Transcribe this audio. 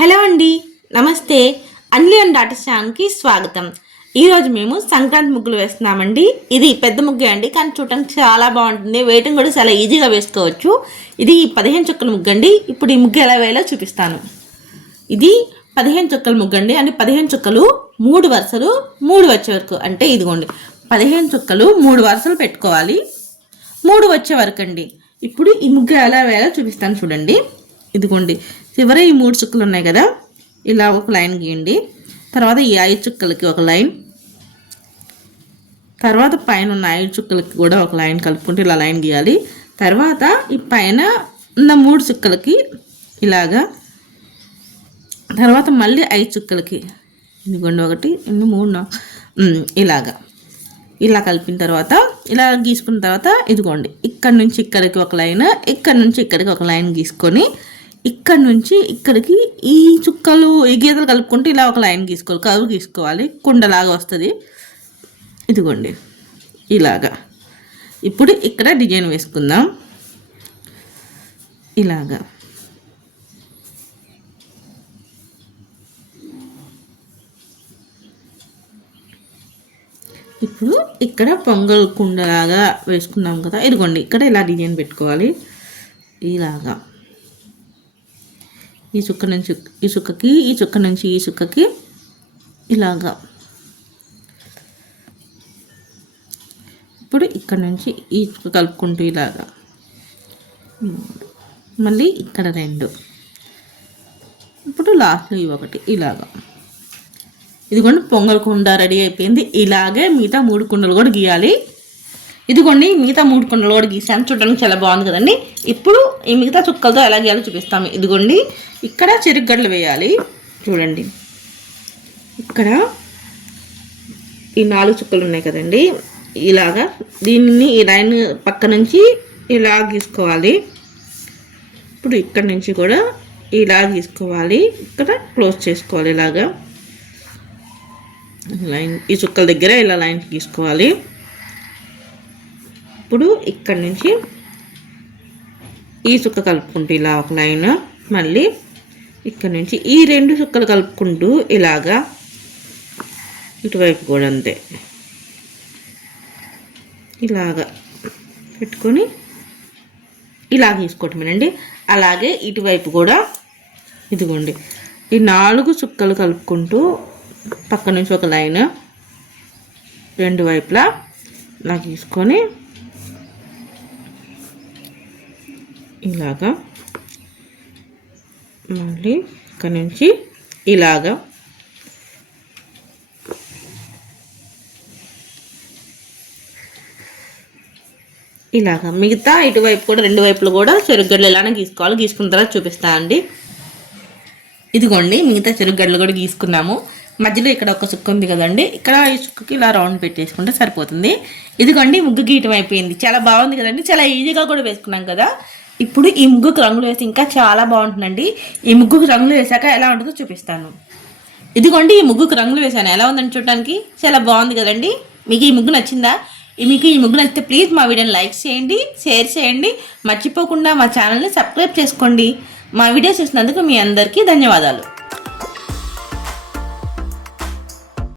Hello అండి, నమస్తే. అన్లియన్ daughter ఛానల్కి స్వాగతం. ఈరోజు మేము సంక్రాంతి ముగ్గులు వేస్తున్నామండి. ఇది పెద్ద ముగ్గే అండి, కానీ చూడటానికి చాలా బాగుంటుంది. వేయటం కూడా చాలా ఈజీగా వేసుకోవచ్చు. ఇది 15 చుక్కల ముగ్గు అండి. ఇప్పుడు ఈ ముగ్గు ఎలా వేయాలో చూపిస్తాను. ఇది 15 చుక్కల ముగ్గు అండి. అంటే 15 చుక్కలు 3 వరుసలు 3 వచ్చే వరకు, అంటే ఇదిగోండి 15 చుక్కలు 3 వరుసలు పెట్టుకోవాలి. 3 వచ్చే వరకు అండి. ఇప్పుడు ఈ ముగ్గు ఎలా వేయాలో చూపిస్తాను చూడండి. ఇదిగోండి చివర ఈ 3 చుక్కలు ఉన్నాయి కదా, ఇలా ఒక లైన్ గీయండి. తర్వాత ఈ 5 చుక్కలకి ఒక లైన్, తర్వాత పైన ఉన్న 5 చుక్కలకి కూడా ఒక లైన్ కలుపుకుంటూ ఇలా లైన్ గీయాలి. తర్వాత ఈ పైన ఉన్న 3 చుక్కలకి ఇలాగా, తర్వాత మళ్ళీ 5 చుక్కలకి ఇదిగోండి 1 2 3 ఇలాగా ఇలా కలిపిన తర్వాత ఇలా గీసుకున్న తర్వాత ఇదిగోండి ఇక్కడ నుంచి ఇక్కడికి ఒక లైన్, ఇక్కడ నుంచి ఇక్కడికి ఒక లైన్ గీసుకొని ఇక్కడ నుంచి ఇక్కడికి ఈ చుక్కలు ఈ గీతలు కలుపుకుంటే ఇలా ఒక లైన్ గీసుకోవాలి, కరువు గీసుకోవాలి. కుండలాగా వస్తుంది. ఇదిగోండి ఇలాగా. ఇప్పుడు ఇక్కడ డిజైన్ వేసుకుందాం. ఇలాగా ఇప్పుడు ఇక్కడ పొంగల్ కుండలాగా వేసుకున్నాం కదా, ఇదిగోండి ఇక్కడ ఇలా డిజైన్ పెట్టుకోవాలి. ఇలాగా ఈ చుక్క నుంచి ఈ చుక్కకి, ఈ చుక్క నుంచి ఈ చుక్కకి ఇలాగా. ఇప్పుడు ఇక్కడ నుంచి ఈ చుక్క కలుపుకుంటూ ఇలాగా, మళ్ళీ ఇక్కడ 2, ఇప్పుడు లాస్ట్లో ఈ 1 ఇలాగా. ఇదిగోండి పొంగల్ కుండ రెడీ అయిపోయింది. ఇలాగే మిగతా 3 కుండలు కూడా గీయాలి. ఇదిగోండి మిగతా 3 కుండలు కూడా గీసాను. చూడడానికి చాలా బాగుంది కదండి. ఇప్పుడు ఈ మిగతా చుక్కలతో ఎలా గీయాలో చూపిస్తాము. ఇదిగోండి ఇక్కడ చెరుగడ్డలు వేయాలి. చూడండి ఇక్కడ ఈ 4 చుక్కలు ఉన్నాయి కదండి, ఇలాగా దీన్ని ఈ లైన్ పక్క నుంచి ఇలా గీసుకోవాలి. ఇప్పుడు ఇక్కడ నుంచి కూడా ఇలా గీసుకోవాలి, ఇక్కడ క్లోజ్ చేసుకోవాలి. ఇలాగా లైన్ ఈ చుక్కల దగ్గర ఇలా లైన్ గీసుకోవాలి. ఇప్పుడు ఇక్కడ నుంచి ఈ చుక్క కలుపుకుంటూ ఇలా ఒక లైన్, మళ్ళీ ఇక్కడ నుంచి ఈ 2 చుక్కలు కలుపుకుంటూ ఇలాగా ఇటువైపు కూడా అంతే ఇలాగా పెట్టుకొని ఇలా గీసుకోవటమేనండి. అలాగే ఇటువైపు కూడా ఇదిగోండి ఈ 4 చుక్కలు కలుపుకుంటూ పక్క నుంచి ఒక లైన్, 2 వైపులా ఇలా గీసుకొని ఇలాగా, మళ్ళీ ఇక్కడ నుంచి ఇలాగా మిగతా ఇటువైపు కూడా 2 వైపులు కూడా చెరుగడ్డలు ఇలానే గీసుకోవాలి. గీసుకున్న తర్వాత చూపిస్తా అండి. ఇదిగోండి మిగతా చెరుగడ్డలు కూడా గీసుకున్నాము. మధ్యలో ఇక్కడ ఒక చుక్క ఉంది కదండి, ఇక్కడ ఈ చుక్కకి ఇలా రౌండ్ పెట్టేసుకుంటే సరిపోతుంది. ఇదిగోండి ముగ్గు గీయటం అయిపోయింది. చాలా బాగుంది కదండి, చాలా ఈజీగా కూడా వేసుకున్నాం కదా. ఇప్పుడు ఈ ముగ్గుకు రంగులు వేసి ఇంకా చాలా బాగుంటుందండి. ఈ ముగ్గుకు రంగులు వేసాక ఎలా ఉంటుందో చూపిస్తాను. ఇదిగోండి ఈ ముగ్గుకు రంగులు వేసాను. ఎలా ఉందని చూడటానికి చాలా బాగుంది కదండి. మీకు ఈ ముగ్గు నచ్చిందా? మీకు ఈ ముగ్గు నచ్చితే ప్లీజ్ మా వీడియోని లైక్ చేయండి, షేర్ చేయండి, మర్చిపోకుండా మా ఛానల్ని సబ్స్క్రైబ్ చేసుకోండి. మా వీడియోస్ చూసినందుకు మీ అందరికీ ధన్యవాదాలు.